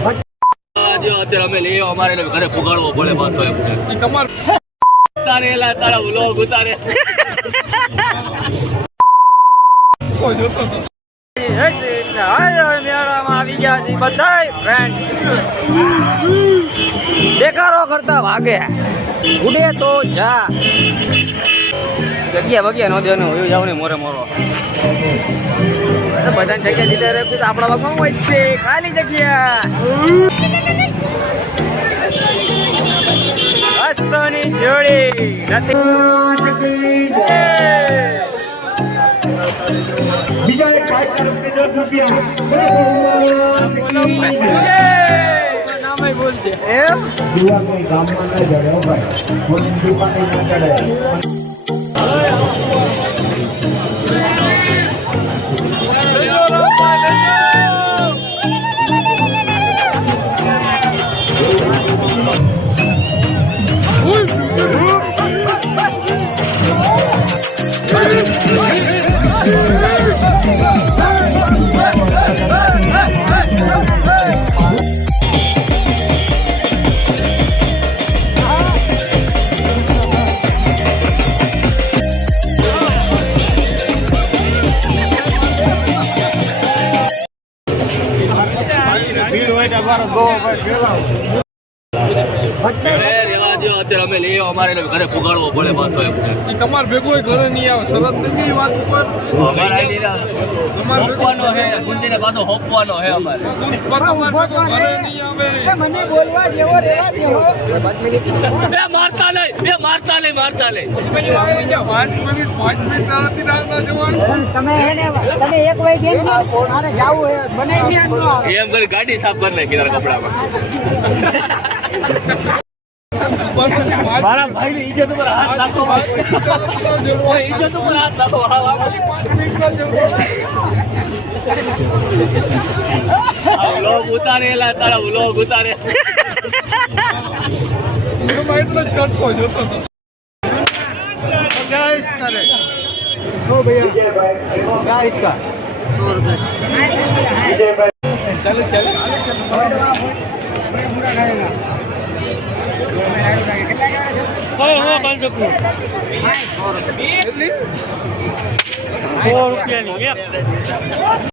અત્યારે અમે લઈએ અમારે ઘરે પુગાડવો પડે પાછો એમ તમારે ઉતારેલા તારા વ્લોગ ઉતારે મેળામાં આવી ગયા છે બધા ફ્રેન્ડ દેખાડો કરતા ભાગે ઉડે તો જા જગ્યા બગ્યા નો દેવાનું એવું જાવ ને મોરે મોરો બધાને જગ્યા દીધા રહે તો આપણા ભાગમાં હોય છે ખાલી જગ્યા હસની જોડી અત્યારે અમે લઈએ અમારે ઘરે પુગાડવો પડે પાછો એમ તમારે ભેગો ઘરે નહીં આવે શરત નથી વાત ઉપર હોપવાનો છે ગુંજીને પાછો હોપવાનો છે અમારે મને બોલવા જેવો મારતા નહીં મારતા નહીં તમે એક વાગે મારે જાવું બનાવી એમ કરી ગાડી સાફ કરી નાખી તારા કપડામાં મારા ભાઈ ની ઇજ્જત ઉપર હાથ નાખો ઇજ્જત ઉપર હાથ નાખો વ્લોગ ઉતારેલા તારા વ્લોગ ઉતારે એટલો જ કટકો જોતો गाइस करे सो भैया गाइस का 100 रुपए चले चले ₹100 ની